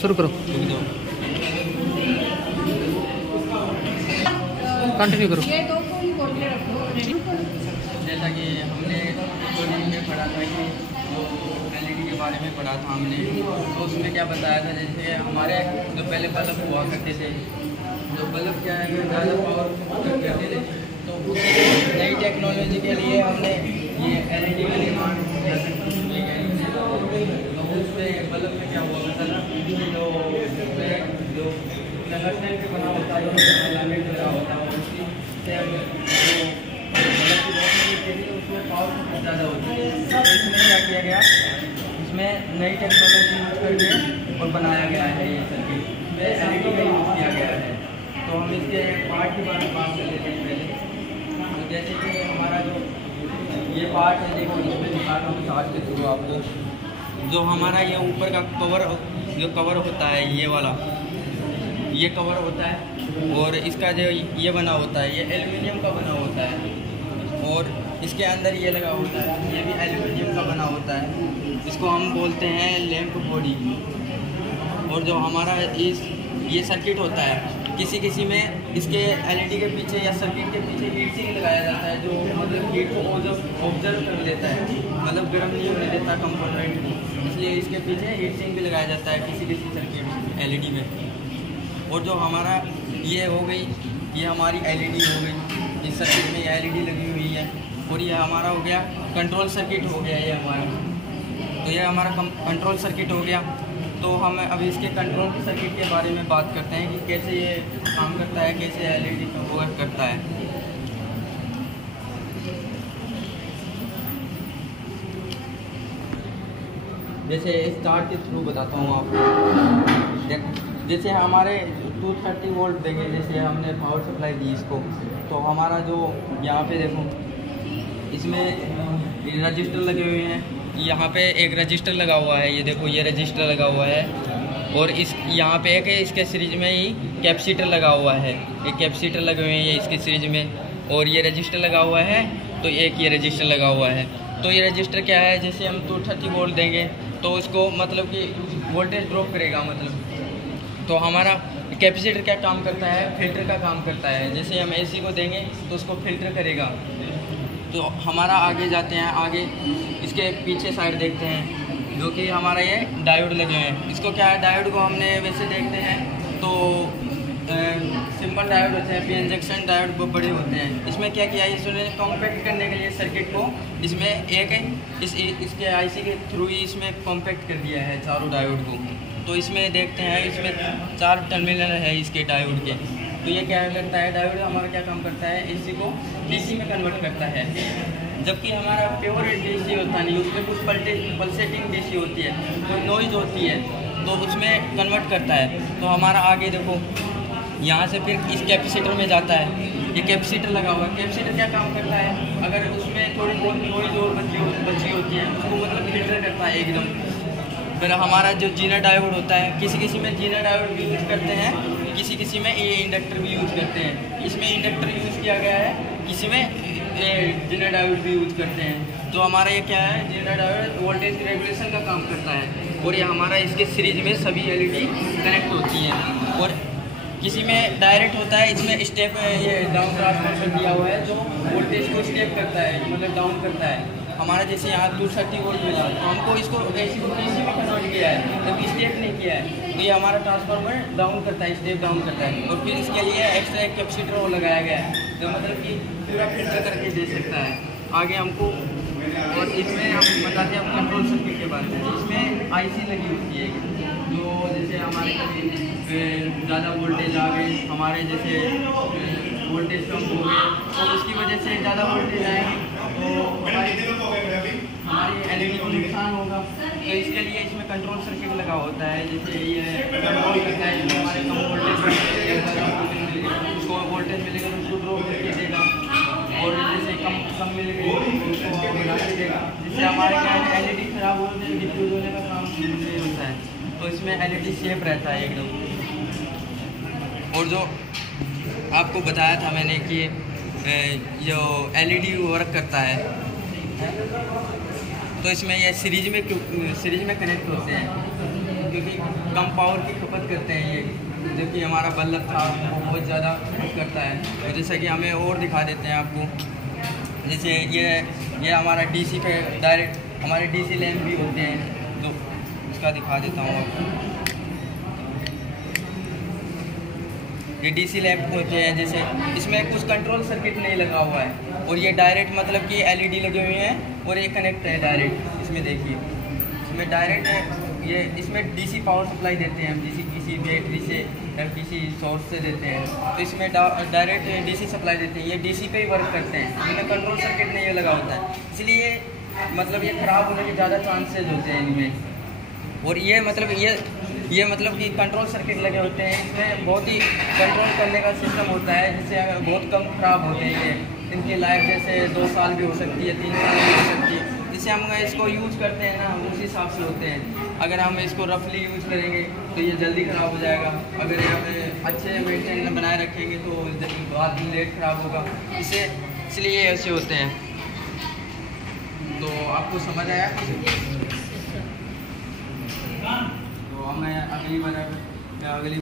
शुरू करो, कंटिन्यू करो। जैसा कि हमने कोडिंग में पढ़ा था कि जो एलईडी के बारे में पढ़ा था हमने, तो उसमें क्या बताया था, जैसे हमारे जो पहले बल्ब हुआ करते थे, जो बल्ब क्या है ज़्यादा पावर करते थे, तो नई टेक्नोलॉजी के लिए हमने ये एलईडी का निर्माण किया। तो उस पर बल्ब में क्या हुआ करता था, जो नगर से बना होता है, फिलामेंट लगा होता है, उससे उसमें पावर ज़्यादा होती है। इसमें क्या किया गया, इसमें नई टेक्नोलॉजी यूज करके और बनाया गया है ये सर्किट, इसमें एलईडी का यूज़ किया गया है। तो हम इसके पार्ट के बारे में बात कर लेते हैं पहले। तो जैसे कि हमारा जो ये पार्ट है, देखो इसमें दिखाता हूँ चार्ज के थ्रू आपको। जो हमारा ये ऊपर का कवर, जो कवर होता है ये वाला, ये कवर होता है, और इसका जो ये बना होता है ये एल्युमिनियम का बना होता है, और इसके अंदर ये लगा होता है, ये भी एल्युमिनियम का बना होता है। इसको हम बोलते हैं लैंप बॉडी। और जो हमारा ये सर्किट होता है, किसी में इसके एलईडी के पीछे या सर्किट के पीछे हीट सिंक लगाया जाता है, जो मतलब हीट को ऑब्जर्व कर लेता है, मतलब गर्म नहीं होने देता कंपोनेंट को, इसलिए इसके पीछे हीट सिंक भी लगाया जाता है किसी सर्किट एलईडी में। और जो हमारा ये हो गई, ये हमारी एलईडी हो गई, इस सर्किट में ये एलईडी लगी हुई है, और ये हमारा हो गया कंट्रोल सर्किट हो गया ये हमारा। तो ये हमारा कंट्रोल सर्किट हो गया। तो हम अभी इसके कंट्रोल सर्किट के बारे में बात करते हैं कि कैसे ये काम करता है, कैसे एलईडी का वर्क करता है। जैसे स्टार्ट के थ्रू बताता हूँ आपको। जैसे हमारे 230 वोल्ट देंगे, जैसे हमने पावर सप्लाई दी इसको, तो हमारा जो यहाँ पे देखो इसमें रजिस्टर लगे हुए हैं, यहाँ पे एक रजिस्टर लगा हुआ है, ये देखो ये रजिस्टर लगा हुआ है, और इस यहाँ पे एक इसके सीरीज में ही कैपेसिटर लगा हुआ है, एक कैपेसिटर लगे हुए हैं ये इसके सीरीज में, और ये रजिस्टर लगा हुआ है, तो एक ये रजिस्टर लगा हुआ है। तो ये रजिस्टर क्या है, जैसे हम 230 वोल्ट देंगे तो उसको मतलब कि वोल्टेज ड्रॉप करेगा, मतलब तो हमारा कैपेसिटर क्या काम करता है, फिल्टर का काम करता है। जैसे हम एसी को देंगे तो उसको फिल्टर करेगा। तो हमारा आगे जाते हैं, आगे इसके पीछे साइड देखते हैं, जो कि हमारा ये डायोड लगे हैं। इसको क्या है, डायोड को हमने वैसे देखते हैं तो सिंपल डायोड होते हैं, पीएन जंक्शन डायोड बहुत बड़े होते हैं। इसमें क्या किया है, इसने कॉम्पैक्ट करने के लिए सर्किट को इसमें एक इसके आईसी के थ्रू ही इसमें कॉम्पैक्ट कर दिया है चारों डायोड को। तो इसमें देखते हैं, इसमें 4 टर्मिनल है इसके डायोड के। तो ये क्या करता है, डायोड हमारा क्या काम करता है, एसी को डीसी में कन्वर्ट करता है। जबकि हमारा प्योर डीसी होता नहीं, उसमें कुछ पल्सेटिंग डीसी होती है, कोई नॉइज़ होती है, तो उसमें कन्वर्ट करता है। तो हमारा आगे देखो यहाँ से फिर इस कैपेसिटर में जाता है, ये कैपेसिटर लगा हुआ है। कैपेसिटर क्या काम करता है, अगर उसमें थोड़ी बहुत नॉइज़ और बची होती है उसको मतलब फिल्टर करता है एकदम। फिर हमारा जो जीना डायोड होता है, किसी में जीना डायोड भी यूज़ करते हैं, किसी में ये इंडक्टर भी यूज़ करते हैं। इसमें इंडक्टर यूज़ किया गया है, किसी में जीना डायोड भी यूज़ करते हैं। तो हमारा ये क्या है, जीना डायोड वोल्टेज रेगुलेशन का काम करता है, और ये हमारा इसके सीरीज में सभी एलईडी कनेक्ट होती हैं। और किसी में डायरेक्ट होता है, इसमें स्टेप ये डाउन ट्रांसफार्मर दिया हुआ है जो वोल्टेज को स्टेप करता है, मतलब डाउन करता है। हमारा जैसे यहाँ 230 वोल्ट मिला तो हमको इसको डीसी में कन्वर्ट किया है, जबकि स्टेप नहीं किया है, तो ये हमारा ट्रांसफार्मर डाउन करता है, स्टेप डाउन करता है। और फिर इसके लिए एक्स्ट्रा एक कैपेसिटर वो लगाया गया है, जो मतलब कि पूरा फिल्टर करके दे सकता है आगे हमको। और इसमें हम बताते हैं कंट्रोल सर्किट के बारे में। इसमें आईसी लगी होती है, जो जैसे हमारे कभी ज़्यादा वोल्टेज आ गई, हमारे जैसे वोल्टेज कम हो गए, तो उसकी वजह से ज़्यादा वोल्टेज आएगी तो हमारी एलईडी को नुकसान होगा। तो इसके लिए इसमें कंट्रोल सर्किट लगा होता है, जैसे ये कंट्रोल करता है, जो हमारे कम वोल्टेज उसको वोल्टेज मिलेगा तो उसको ड्रॉप करके देगा, और जैसे कम मिलेगा उसको बढ़ा के देगा, जिससे हमारे क्या है एलईडी खराब होने डिफ्यूज होने का काम नहीं होता है। तो इसमें एलईडी सेफ रहता है एकदम। और जो आपको बताया था मैंने कि जो एलईडी वर्क करता है, तो इसमें ये सीरीज में कनेक्ट होते हैं। क्योंकि कम पावर की खपत करते हैं ये, जबकि हमारा बल्ब था वो बहुत ज़्यादा खपत करता है। तो जैसा कि हमें और दिखा देते हैं आपको, जैसे ये हमारा डीसी पे डायरेक्ट हमारे डीसी लैम्प भी होते हैं, तो उसका दिखा देता हूँ आपको। ये डीसी लैंप होते हैं, जैसे इसमें कुछ कंट्रोल सर्किट नहीं लगा हुआ है और ये डायरेक्ट मतलब कि एलईडी लगे हुए हैं और ये कनेक्ट है डायरेक्ट। इसमें देखिए, इसमें डायरेक्ट है ये, इसमें डीसी पावर सप्लाई देते हैं हम, किसी बैटरी से या किसी सोर्स से देते हैं, तो इसमें डायरेक्ट डीसी सप्लाई देते हैं। ये डीसी पे ही वर्क करते हैं, इनमें कंट्रोल सर्किट नहीं लगा होता है, इसलिए मतलब ये ख़राब होने के ज़्यादा चांसेज होते हैं इनमें। और ये मतलब कि कंट्रोल सर्किट लगे होते हैं, इसमें बहुत ही कंट्रोल करने का सिस्टम होता है, जिससे बहुत कम ख़राब होते हैं ये। इनकी लाइफ जैसे 2 साल भी हो सकती है, 3 साल भी हो सकती है। जिससे हम इसको यूज़ करते हैं ना, उस हिसाब से होते हैं। अगर हम इसको रफली यूज़ करेंगे तो ये जल्दी ख़राब हो जाएगा, अगर हमें अच्छे मेंटेन बनाए रखेंगे तो बाद में लेट ख़राब होगा, इसलिए ऐसे होते हैं। तो आपको समझ आया? तो हमें अगली बार